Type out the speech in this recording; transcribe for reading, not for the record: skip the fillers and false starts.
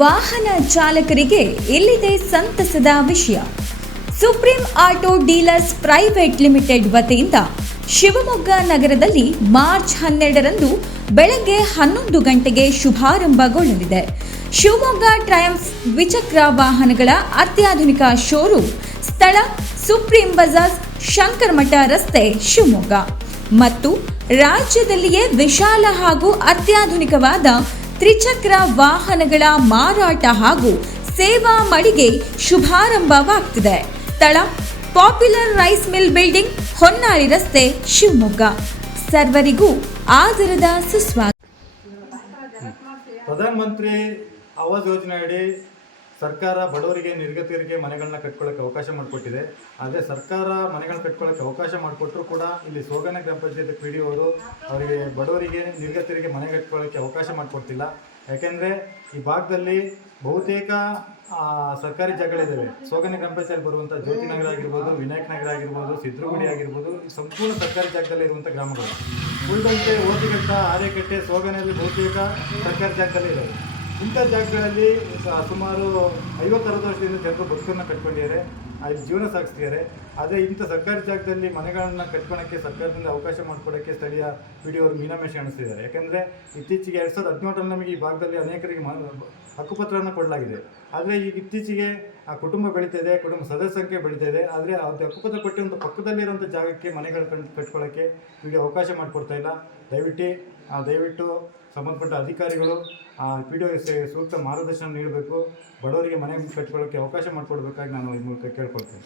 ವಾಹನ ಚಾಲಕರಿಗೆ ಇಲ್ಲಿದೆ ಸಂತಸದ ವಿಷಯ. Supreme auto dealers private limited ವತಿಯಿಂದ ಶಿವಮೊಗ್ಗ ನಗರದಲ್ಲಿ ಮಾರ್ಚ್ 12ರಂದು ಬೆಳಗ್ಗೆ 11 ಗಂಟೆಗೆ ಶುಭಾರಂಭಗೊಳ್ಳಲಿದೆ. ಶಿವಮೊಗ್ಗ ಟ್ರಯಂಫ್ ದ್ವಿಚಕ್ರ ವಾಹನಗಳ ಅತ್ಯಾಧುನಿಕ ಶೋರೂಮ್ ಸ್ಥಳ ಸುಪ್ರೀಂ ಬಜಾರ್, ಶಂಕರಮಠ ರಸ್ತೆ, ಶಿವಮೊಗ್ಗ. ಮತ್ತು ರಾಜ್ಯದಲ್ಲಿಯೇ ವಿಶಾಲ ಹಾಗೂ ಅತ್ಯಾಧುನಿಕವಾದ ತ್ರಿಚಕ್ರ ವಾಹನಗಳ ಮಾರಾಟ ಹಾಗೂ ಸೇವಾ ಮಳಿಗೆ ಶುಭಾರಂಭವಾಗ್ತಿದೆ. ಸ್ಥಳ popular rice mill building, Honnali ರಸ್ತೆ, ಶಿವಮೊಗ್ಗ. ಸರ್ವರಿಗೂ ಆದರದ ಸುಸ್ವಾಗತ. ಪ್ರಧಾನಮಂತ್ರಿ ಆವಾಸ್ ಯೋಜನೆ ಅಡಿ ಸರ್ಕಾರ ಬಡವರಿಗೆ, ನಿರ್ಗತಿಕರಿಗೆ ಮನೆಗಳನ್ನ ಕಟ್ಕೊಳ್ಳೋಕ್ಕೆ ಅವಕಾಶ ಮಾಡಿಕೊಟ್ಟಿದೆ. ಆದರೆ ಸರ್ಕಾರ ಮನೆಗಳನ್ನ ಕಟ್ಕೊಳ್ಳೋಕ್ಕೆ ಅವಕಾಶ ಮಾಡಿಕೊಟ್ಟರು ಕೂಡ ಇಲ್ಲಿ ಸೋಗನೆ ಗ್ರಾಮ ಪಂಚಾಯತ್ ಪಿ.ಡಿ. ಅವರು ಅವರಿಗೆ ಬಡವರಿಗೆ, ನಿರ್ಗತಿಕರಿಗೆ ಮನೆ ಕಟ್ಕೊಳ್ಳೋಕ್ಕೆ ಅವಕಾಶ ಮಾಡಿಕೊಡ್ತಿಲ್ಲ. ಯಾಕೆಂದರೆ ಈ ಭಾಗದಲ್ಲಿ ಬಹುತೇಕ ಸರ್ಕಾರಿ ಜಾಗಗಳಿದ್ದಾವೆ. ಸೋಗನೆ ಗ್ರಾಮ ಪಂಚಾಯತ್ ಬರುವಂಥ ಜ್ಯೋತಿನಗರ ಆಗಿರ್ಬೋದು, ವಿನಾಯಕ್ ನಗರ ಆಗಿರ್ಬೋದು, ಸಿದ್ರುಗುಡಿ ಆಗಿರ್ಬೋದು, ಈ ಸಂಪೂರ್ಣ ಸರ್ಕಾರಿ ಜಾಗದಲ್ಲಿ ಇರುವಂಥ ಗ್ರಾಮಗಳು. ಉಳಿದಂತೆ ಓದಿಗಟ್ಟ, ಆರೆಕಟ್ಟೆ, ಸೋಗನೆಯಲ್ಲಿ ಬಹುತೇಕ ಸರ್ಕಾರಿ ಜಾಗದಲ್ಲಿ ಇದ್ದಾವೆ. ಇಂಥ ಜಾಗಗಳಲ್ಲಿ ಸುಮಾರು 50-60 ವರ್ಷದಿಂದ ಜನರು ಬದುಕನ್ನು ಕಟ್ಕೊಂಡಿದ್ದಾರೆ, ಅಲ್ಲಿ ಜೀವನ ಸಾಗಿಸ್ತಿದ್ದಾರೆ. ಆದರೆ ಇಂಥ ಸರ್ಕಾರಿ ಜಾಗದಲ್ಲಿ ಮನೆಗಳನ್ನು ಕಟ್ಕೊಳ್ಳೋಕ್ಕೆ ಸರ್ಕಾರದಿಂದ ಅವಕಾಶ ಮಾಡಿಕೊಡೋಕ್ಕೆ ಸ್ಥಳೀಯ ಪಿ.ಡಿ. ಅವರು ಮೀನಾಮೇಷ ಎಣಿಸ್ತಿದ್ದಾರೆ. ಯಾಕೆಂದರೆ ಇತ್ತೀಚೆಗೆ 2017ರಲ್ಲಿ ನಮಗೆ ಈ ಭಾಗದಲ್ಲಿ ಅನೇಕರಿಗೆ ಹಕ್ಕುಪತ್ರವನ್ನು ಕೊಡಲಾಗಿದೆ. ಆದರೆ ಈಗ ಇತ್ತೀಚೆಗೆ ಆ ಕುಟುಂಬ ಬೆಳೀತಿದೆ, ಕುಟುಂಬ ಸದಸ್ಯ ಸಂಖ್ಯೆ ಬೆಳೀತಿದೆ. ಆದರೆ ಅದು ಹಕ್ಕುಪತ್ರ ಕೊಟ್ಟಿರುವಂಥ ಪಕ್ಕದಲ್ಲಿರುವಂಥ ಜಾಗಕ್ಕೆ ಮನೆಗಳು ಕಟ್ಕೊಳ್ಳೋಕ್ಕೆ ಈಗ ಅವಕಾಶ ಮಾಡಿಕೊಡ್ತಾ ಇಲ್ಲ. ದಯವಿಟ್ಟು ಸಂಬಂಧಪಟ್ಟ ಅಧಿಕಾರಿಗಳು ಪಿ.ಡಿ.ಒ ಸೂಕ್ತ ಮಾರ್ಗದರ್ಶನ ನೀಡಬೇಕು. ಬಡವರಿಗೆ ಮನೆ ಕಟ್ಕೊಳ್ಳೋಕ್ಕೆ ಅವಕಾಶ ಮಾಡಿಕೊಡ್ಬೇಕಾಗಿ ನಾನು ಈ ಮೂಲಕ ಕೇಳ್ಕೊಳ್ತೇನೆ.